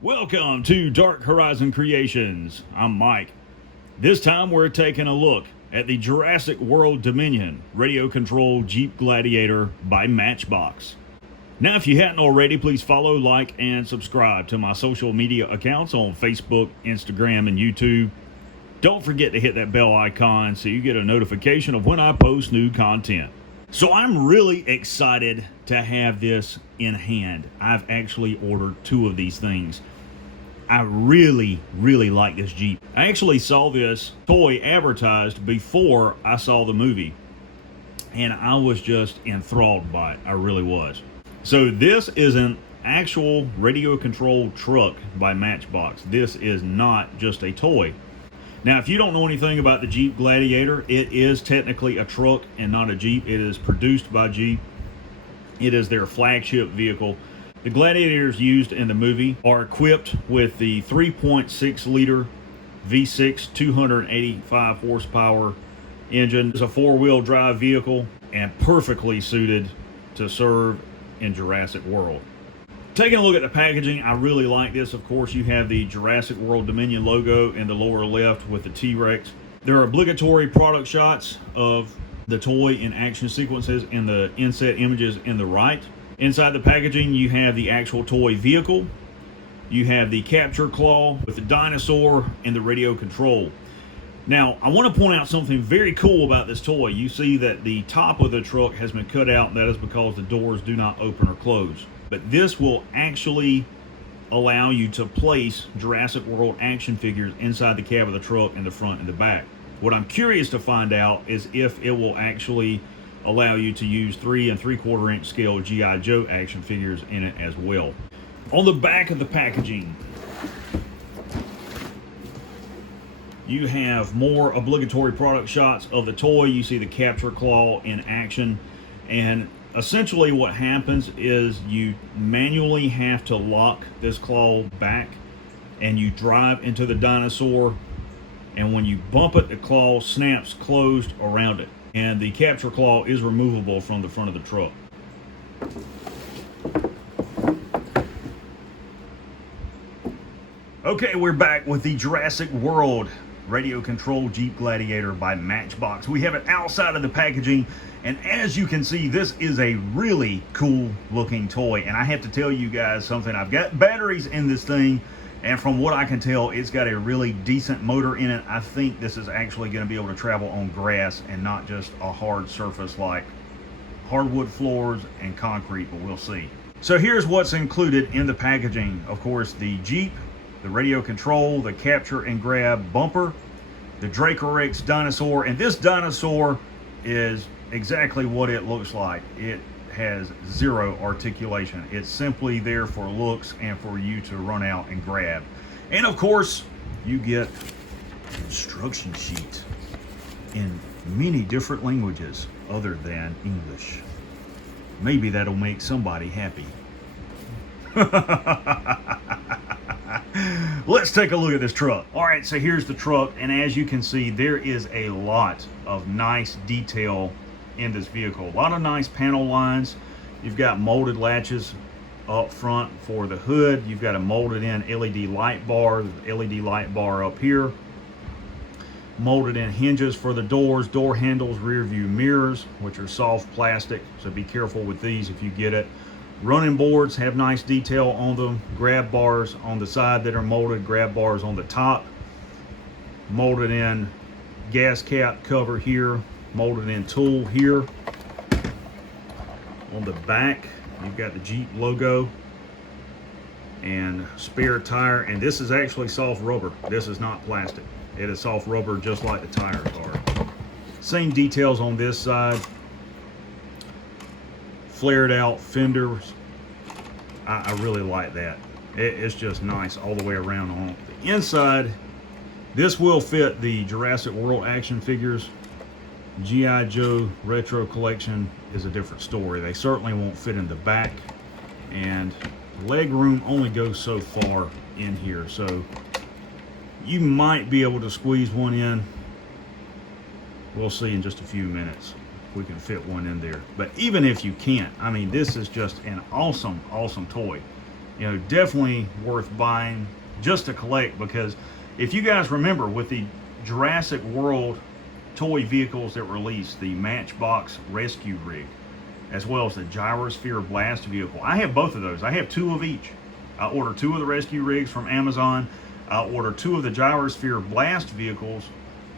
Welcome to Dark Horizon Creations. I'm Mike. This time we're taking a look at the Jurassic World Dominion radio-controlled Jeep Gladiator by Matchbox. Now, if you hadn't already, please follow, like, and subscribe to my social media accounts on Facebook, Instagram, and YouTube. Don't forget to hit that bell icon so you get a notification of when I post new content. So I'm really excited to have this in hand. I've actually ordered two of these things. I really like this Jeep. I actually saw this toy advertised before I saw the movie, and I was just enthralled by it. I really was. So this is an actual radio-controlled truck by Matchbox. This is not just a toy. Now, if you don't know anything about the Jeep Gladiator, it is technically a truck and not a Jeep. It is produced by Jeep. It is their flagship vehicle. The Gladiators used in the movie are equipped with the 3.6 liter V6 285 horsepower engine. It's a four-wheel drive vehicle and perfectly suited to serve in Jurassic World. Taking a look at the packaging, I really like this. Of course, you have the Jurassic World Dominion logo in the lower left with the T-Rex. There are obligatory product shots of the toy in action sequences in the inset images in the right. Inside the packaging, you have the actual toy vehicle. You have the capture claw with the dinosaur and the radio control. Now, I want to point out something very cool about this toy. You see that the top of the truck has been cut out, and that is because the doors do not open or close. But this will actually allow you to place Jurassic World action figures inside the cab of the truck in the front and the back. What I'm curious to find out is if it will actually allow you to use 3 3/4 inch scale G.I. Joe action figures in it as well. On the back of the packaging, you have more obligatory product shots of the toy. You see the capture claw in action, and essentially what happens is you manually have to lock this claw back, and you drive into the dinosaur, and when you bump it, the claw snaps closed around it, and the capture claw is removable from the front of the truck. Okay, we're back with the Jurassic World radio-controlled Jeep Gladiator by Matchbox. We have it outside of the packaging, and as you can see, this is a really cool looking toy. And I have to tell you guys something. I've got batteries in this thing, and from what I can tell, it's got a really decent motor in it. I think this is actually going to be able to travel on grass and not just a hard surface like hardwood floors and concrete, but we'll see. So here's what's included in the packaging. Of course, the Jeep, the radio control, the capture and grab bumper, the Dracorex dinosaur, and this dinosaur is exactly what it looks like. It has zero articulation. It's simply there for looks and for you to run out and grab. And of course, you get an instruction sheet in many different languages other than English. Maybe that'll make somebody happy. Let's take a look at this truck. All right, so here's the truck, and as you can see, there is a lot of nice detail in this vehicle. A lot of nice panel lines. You've got molded latches up front for the hood. You've got a molded in LED light bar, the LED light bar up here. Molded in hinges for the doors, door handles, rear view mirrors, which are soft plastic, so be careful with these if you get it. Running boards have nice detail on them. Grab bars on the side that are molded, grab bars on the top. Molded in gas cap cover here, molded in tool here. On the back, you've got the Jeep logo and spare tire, and this is actually soft rubber. This is not plastic. It is soft rubber just like the tires are. Same details on this side. Flared out fenders. I really like that. It's just nice all the way around. On the inside, this will fit the Jurassic World action figures. G.I. Joe Retro Collection is a different story. They certainly won't fit in the back, and leg room only goes so far in here, so you might be able to squeeze one in. We'll see in just a few minutes if we can fit one in there. But even if you can't, I mean, this is just an awesome toy. You know, definitely worth buying just to collect, because if you guys remember with the Jurassic World toy vehicles that released, the Matchbox rescue rig, as well as the Gyrosphere blast vehicle, I have both of those. I have 2 of each. I ordered 2 of the rescue rigs from Amazon. I ordered 2 of the Gyrosphere blast vehicles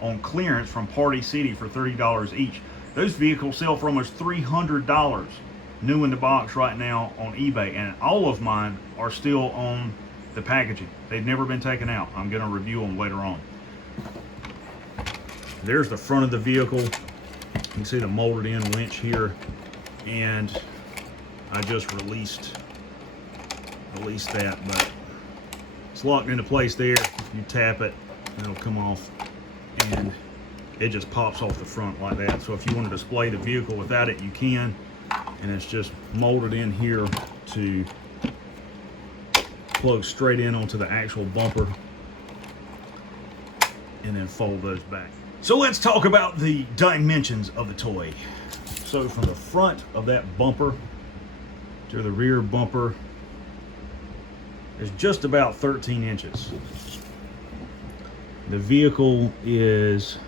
on clearance from Party City for $30 each. Those vehicles sell for almost $300 new in the box right now on eBay, and all of mine are still on the packaging. They've never been taken out. I'm going to review them later on. There's the front of the vehicle. You can see the molded in winch here, and I just released that, but it's locked into place there. You tap it, it'll come off, and it just pops off the front like that. So if you want to display the vehicle without it, you can, and it's just molded in here to plug straight in onto the actual bumper, and then fold those back. So let's talk about the dimensions of the toy. So from the front of that bumper to the rear bumper is just about 13 inches. The vehicle is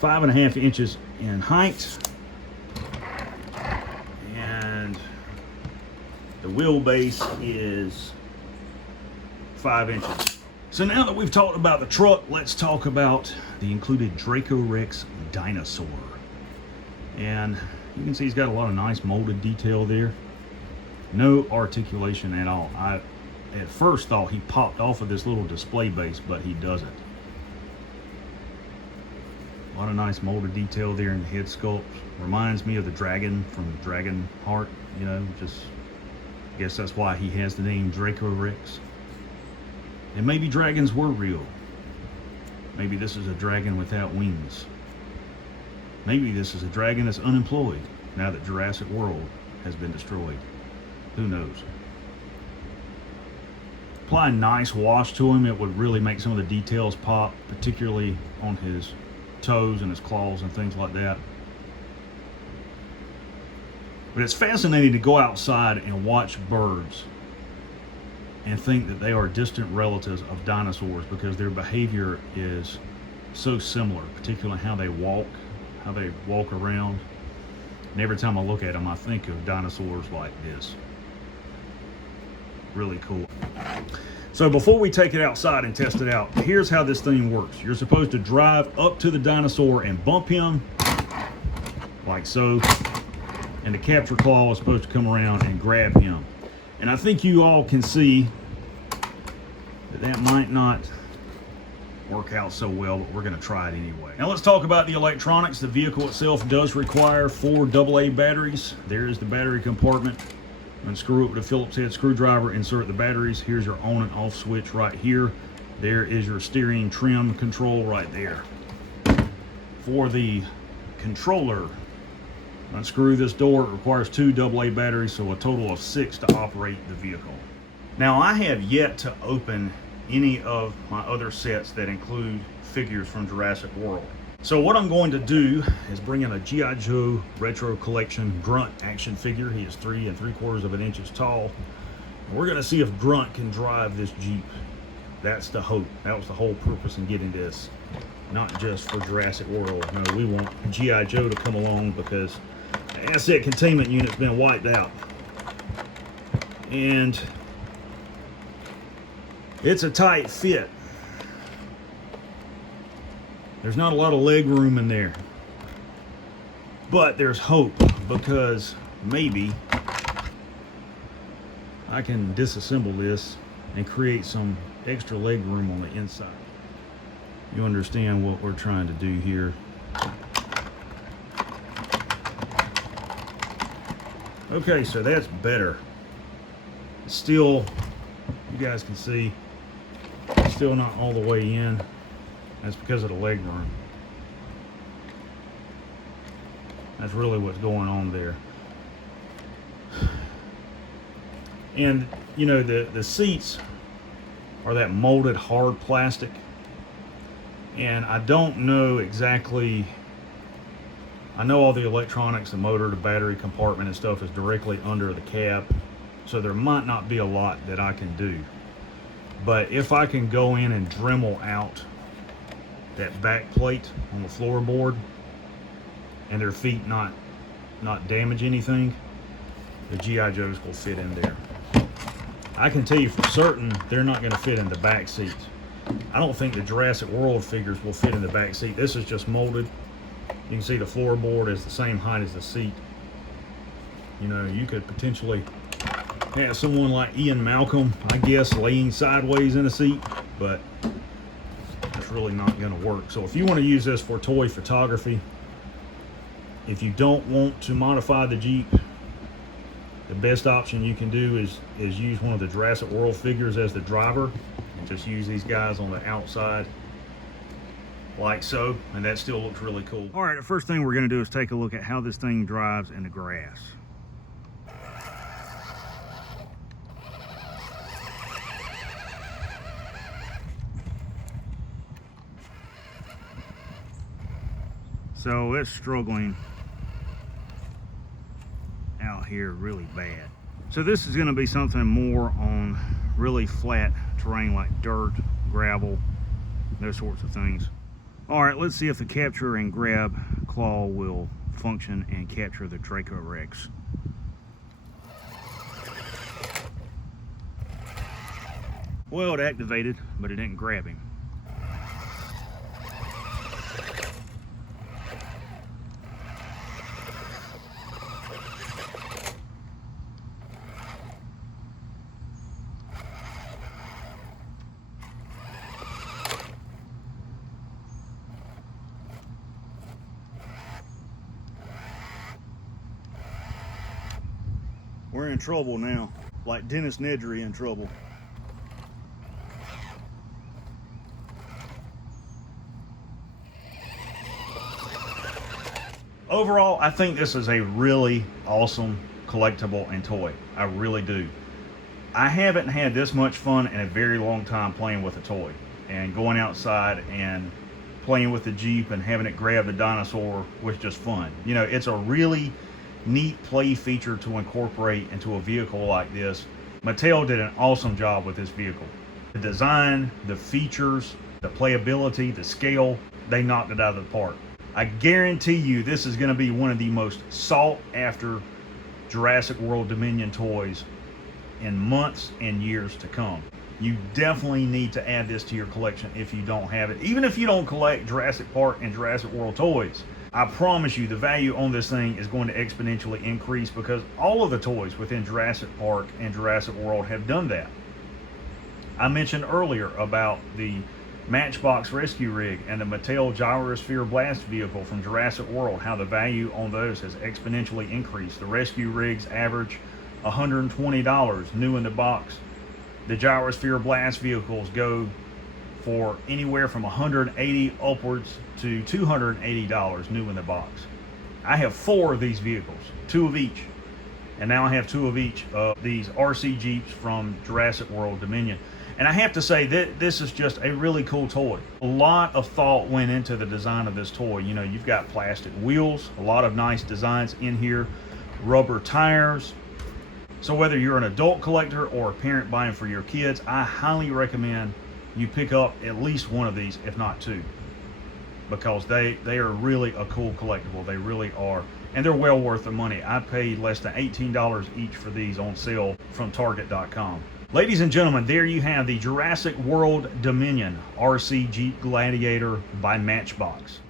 5.5 inches in height, and the wheelbase is 5 inches. So now that we've talked about the truck, let's talk about the included Draco Rex dinosaur. And you can see he's got a lot of nice molded detail there. No articulation at all. I at first thought he popped off of this little display base, but he doesn't. A lot of nice molded detail there in the head sculpt. Reminds me of the dragon from Dragon Heart, you know, just, I guess that's why he has the name Draco Rex. And maybe dragons were real. Maybe this is a dragon without wings. Maybe this is a dragon that's unemployed now that Jurassic World has been destroyed. Who knows? Apply a nice wash to him, it would really make some of the details pop, particularly on his toes and his claws and things like that. But it's fascinating to go outside and watch birds and think that they are distant relatives of dinosaurs, because their behavior is so similar, particularly how they walk around. And every time I look at them, I think of dinosaurs like this. Really cool. So before we take it outside and test it out, here's how this thing works. You're supposed to drive up to the dinosaur and bump him, like so, and the capture claw is supposed to come around and grab him. And I think you all can see that that might not work out so well, but we're going to try it anyway. Now let's talk about the electronics. The vehicle itself does require 4 AA batteries. There is the battery compartment. Unscrew it with a Phillips head screwdriver, insert the batteries. Here's your on and off switch right here. There is your steering trim control right there. For the controller, unscrew this door. It requires 2 AA batteries, so a total of 6 to operate the vehicle. Now I have yet to open any of my other sets that include figures from Jurassic World. So what I'm going to do is bring in a G.I. Joe Retro Collection Grunt action figure. He is 3 3/4 inches tall. And we're going to see if Grunt can drive this Jeep. That's the hope. That was the whole purpose in getting this. Not just for Jurassic World. No, we want G.I. Joe to come along because the asset containment unit's been wiped out. And it's a tight fit. There's not a lot of leg room in there. But there's hope, because maybe I can disassemble this and create some extra leg room on the inside. You understand what we're trying to do here. Okay, so that's better. Still, you guys can see, still not all the way in. That's because of the leg room. That's really what's going on there. And you know, the seats are that molded hard plastic, and I don't know exactly. I know all the electronics, the motor, the battery compartment and stuff is directly under the cab, so there might not be a lot that I can do. But if I can go in and Dremel out that back plate on the floorboard and their feet not damage anything, the G.I. Joes will fit in there. I can tell you for certain they're not going to fit in the back seat. I don't think the Jurassic World figures will fit in the back seat. This is just molded. You can see the floorboard is the same height as the seat. You know, you could potentially have someone like Ian Malcolm, I guess, laying sideways in a seat, but it's really not going to work. So if you want to use this for toy photography, if you don't want to modify the Jeep, the best option you can do is use one of the Jurassic World figures as the driver, and just use these guys on the outside like so, and that still looks really cool. All right, the first thing we're going to do is take a look at how this thing drives in the grass. So it's struggling out here really bad. So this is going to be something more on really flat terrain like dirt, gravel, those sorts of things. All right, let's see if the capture and grab claw will function and capture the Draco Rex. Well, it activated, but it didn't grab him. We're in trouble now, like Dennis Nedry in trouble. Overall, I think this is a really awesome collectible and toy. I really do. I haven't had this much fun in a very long time playing with a toy, and going outside and playing with the Jeep and having it grab the dinosaur was just fun. You know, it's a really neat play feature to incorporate into a vehicle like this. Mattel did an awesome job with this vehicle. The design, the features, the playability, the scale, they knocked it out of the park. I guarantee you this is going to be one of the most sought after Jurassic World Dominion toys in months and years to come. You definitely need to add this to your collection if you don't have it. Even if you don't collect Jurassic Park and Jurassic World toys, I promise you the value on this thing is going to exponentially increase, because all of the toys within Jurassic Park and Jurassic World have done that. I mentioned earlier about the Matchbox rescue rig and the Mattel Gyrosphere blast vehicle from Jurassic World, how the value on those has exponentially increased. The rescue rigs average $120 new in the box. The Gyrosphere blast vehicles go for anywhere from $180 upwards to $280 new in the box. I have 4 of these vehicles, 2 of each, and now I have 2 of each of these RC Jeeps from Jurassic World Dominion. And I have to say that this is just a really cool toy. A lot of thought went into the design of this toy. You know, you've got plastic wheels, a lot of nice designs in here, rubber tires. So whether you're an adult collector or a parent buying for your kids, I highly recommend you pick up at least one of these, if not 2, because they are really a cool collectible. They really are, and they're well worth the money. I paid less than $18 each for these on sale from Target.com. Ladies and gentlemen, there you have the Jurassic World Dominion RC Jeep Gladiator by Matchbox.